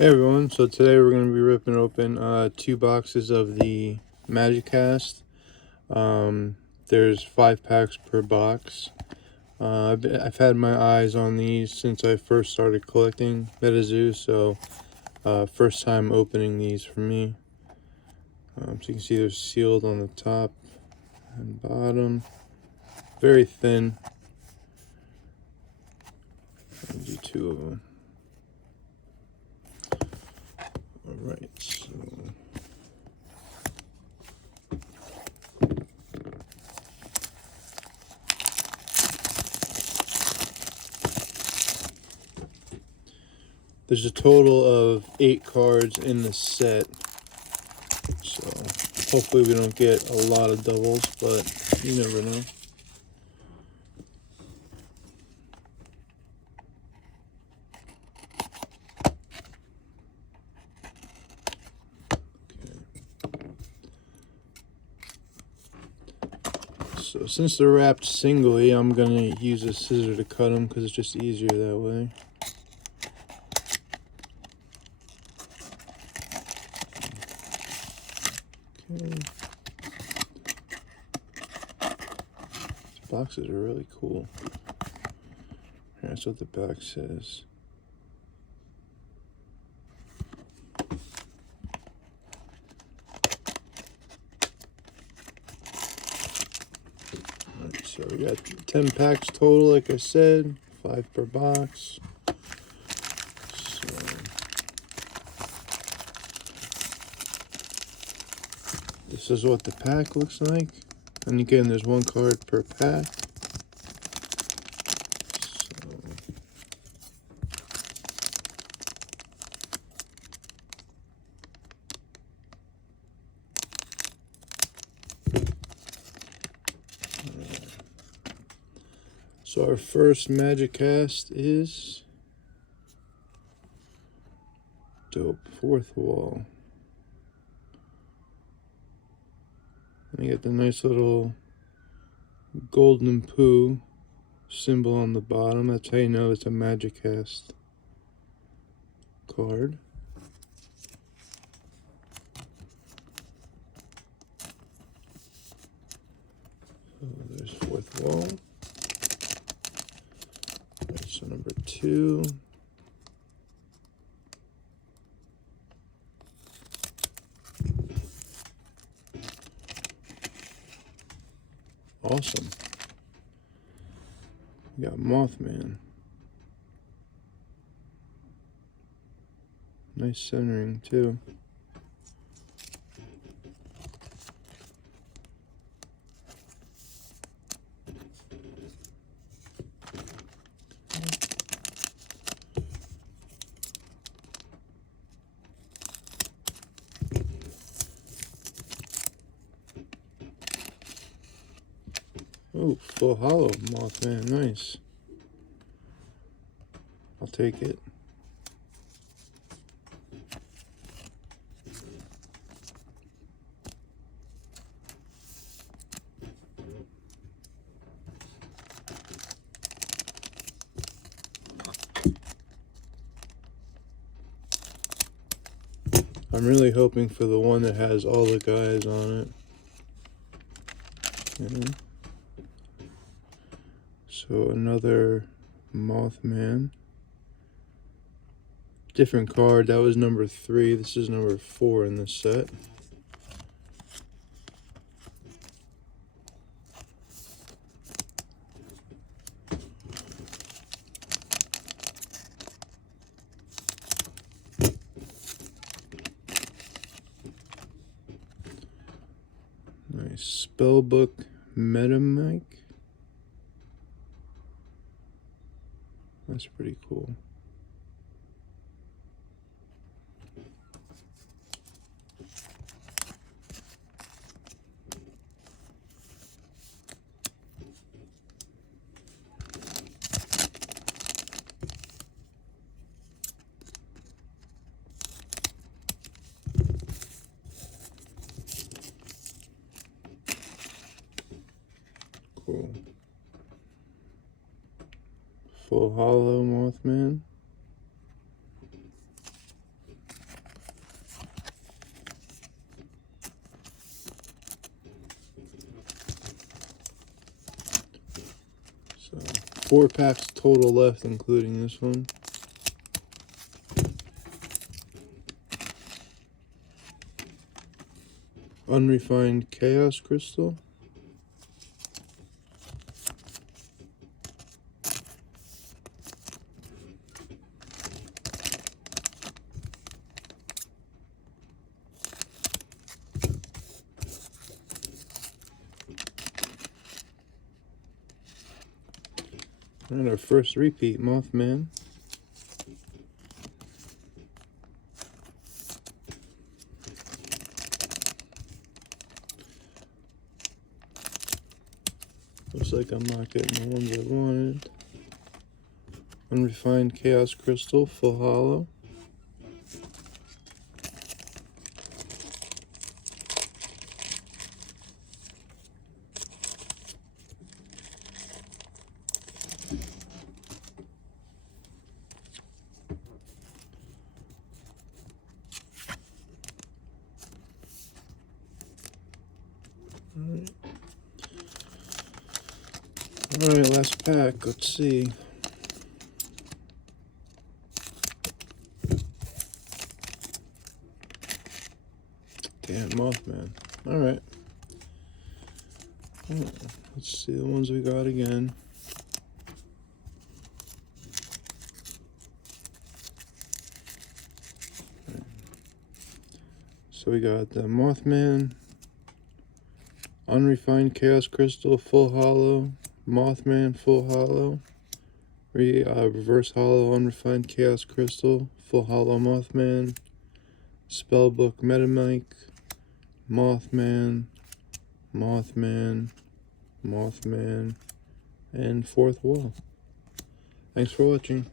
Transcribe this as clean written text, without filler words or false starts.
Hey everyone, so today we're going to be ripping open 2 boxes of the Magicast. There's 5 packs per box. I've had my eyes on these since I first started collecting Metazoo, so first time opening these for me. So you can see they're sealed on the top and bottom. Very thin. I'll do 2 of them. Alright, so there's a total of 8 cards in the set, so hopefully we don't get a lot of doubles, but you never know. So since they're wrapped singly, I'm going to use a scissor to cut them because it's just easier that way. Okay. These boxes are really cool. That's what the back says. Alright, so we got 10 packs total, like I said, 5 per box. So this is what the pack looks like. And again, there's 1 card per pack. So our first Magicast is dope. 4th wall. And you get the nice little golden poo symbol on the bottom. That's how you know it's a Magicast card. So there's 4th wall. Right, so number 2. Awesome. We got Mothman. Nice centering too. Oh, full hollow Mothman, nice. I'll take it. I'm really hoping for the one that has all the guys on it. Yeah. So another Mothman. Different card. That was number 3. This is number 4 in this set. Nice spellbook Metazoo. That's pretty cool. Cool. Full hollow Mothman. 4 packs total left, including this one. Unrefined Chaos Crystal. And our first repeat, Mothman. Looks like I'm not getting the ones I wanted. Unrefined Chaos Crystal, full hollow. Alright, last pack. Let's see. Damn, Mothman. Alright. Let's see the ones we got again. So we got the Mothman, Unrefined Chaos Crystal, full hollow, Mothman, full hollow, reverse hollow, Unrefined Chaos Crystal, full hollow Mothman, Spellbook Metamic, Mothman, Mothman, Mothman, and fourth wall. Thanks for watching.